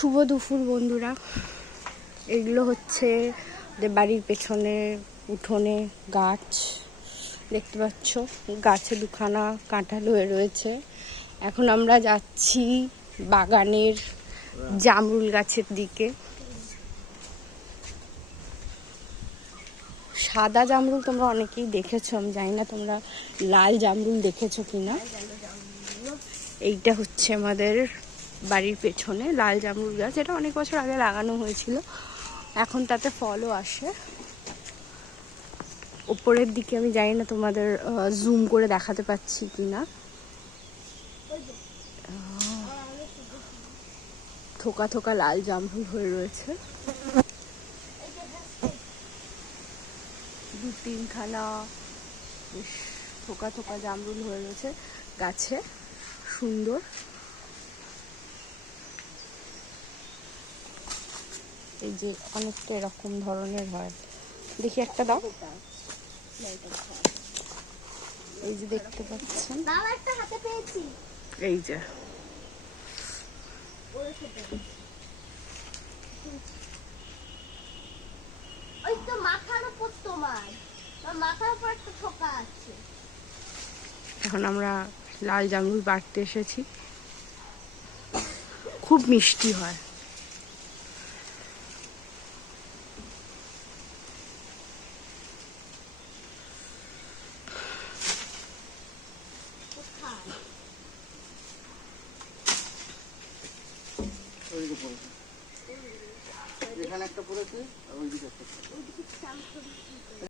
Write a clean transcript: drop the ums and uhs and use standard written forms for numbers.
শুভ দুপুর বন্ধুরা। এগুলো হচ্ছে বাড়ির পেছনে উঠোনে গাছ দেখতে পাচ্ছ, গাছে দুখানা কাঁঠাল হয়ে রয়েছে। এখন আমরা যাচ্ছি বাগানের জামরুল গাছের দিকে। সাদা জামরুল তোমরা অনেকেই দেখেছো, আমি জানি না তোমরা লাল জামরুল দেখেছো কিনা। এইটা হচ্ছে আমাদের বাড়ির পেছনে লাল জামরুল গাছ। এটা অনেক বছর আগে লাগানো হয়েছিল, এখন তাতে ফলও আসে। উপরের দিকে আমি জানি না তোমাদের জুম করে দেখাতে পাচ্ছি কিনা। থোকা থোকা লাল জামরুল হয়ে রয়েছে, দু তিনখানা বেশ থোকা থোকা জামরুল হয়ে রয়েছে গাছে, সুন্দর। এই যে অনেকটা এরকম ধরনের হয়, দেখি একটা দাও। এই যে দেখতে পাচ্ছেন, এই যে এখন আমরা লাল জামরুল বাড়তে এসেছি, খুব মিষ্টি হয়। এখানে একটা পড়েছে আর ওইদিকে একটা।